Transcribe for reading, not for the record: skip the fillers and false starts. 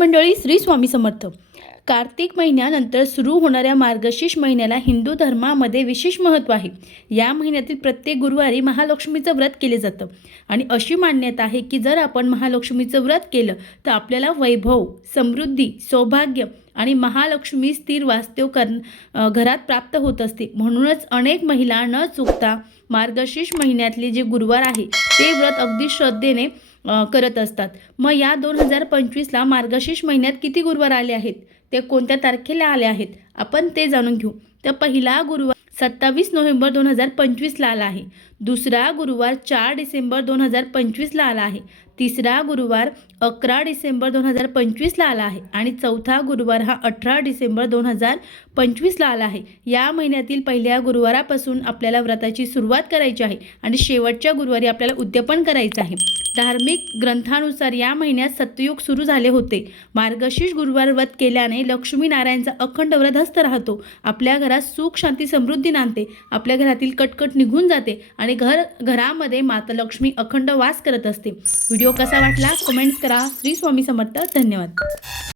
मंडळी, श्री स्वामी समर्थ. कार्तिक महिन्यानंतर सुरू होणाऱ्या मार्गशीर्ष महिन्याला हिंदू धर्मामध्ये विशेष महत्त्व आहे. या महिन्यातील प्रत्येक गुरुवारी महालक्ष्मीचं व्रत केले जातं आणि अशी मान्यता आहे की जर आपण महालक्ष्मीचं व्रत केलं तर आपल्याला वैभव, समृद्धी, सौभाग्य आणि महालक्ष्मी स्थिर वास्तव घरात प्राप्त होत असते. म्हणूनच अनेक महिला न चुकता मार्गशीर्ष महिन्यातले जे गुरुवार आहे ते व्रत अगदी श्रद्धेने करत असतात. मग या 2025ला मार्गशीर्ष महिन्यात किती गुरुवार आले आहेत, ते कोणत्या तारखेला आले आहेत, आपण ते जाणून घेऊ. तर पहिला गुरुवार 27 नोव्हेंबर 2025ला आला आहे. दुसरा गुरुवार 4 डिसेंबर 2025ला आला आहे. तिसरा गुरुवार 11 डिसेंबर 2025ला आला आहे आणि चौथा गुरुवार हा 18 डिसेंबर 2025ला आला आहे. या महिन्यातील पहिल्या गुरुवारापासून आपल्याला व्रताची सुरुवात करायची आहे आणि शेवटच्या गुरुवारी आपल्याला उद्यापन करायचं आहे. धार्मिक ग्रंथानुसार या महिन्यात सत्ययुग सुरू झाले होते. मार्गशीर्ष गुरुवार व्रत केल्याने लक्ष्मीनारायणचा अखंड वरदहस्त राहतो. आपल्या घरात सुख, शांती, समृद्धी नांदते. आपल्या घरातील कटकट निघून जाते आणि घरामध्ये माता लक्ष्मी अखंड वास करत असते. व्हिडिओ कसा वाटला कमेंट्स करा. श्री स्वामी समर्थ. धन्यवाद.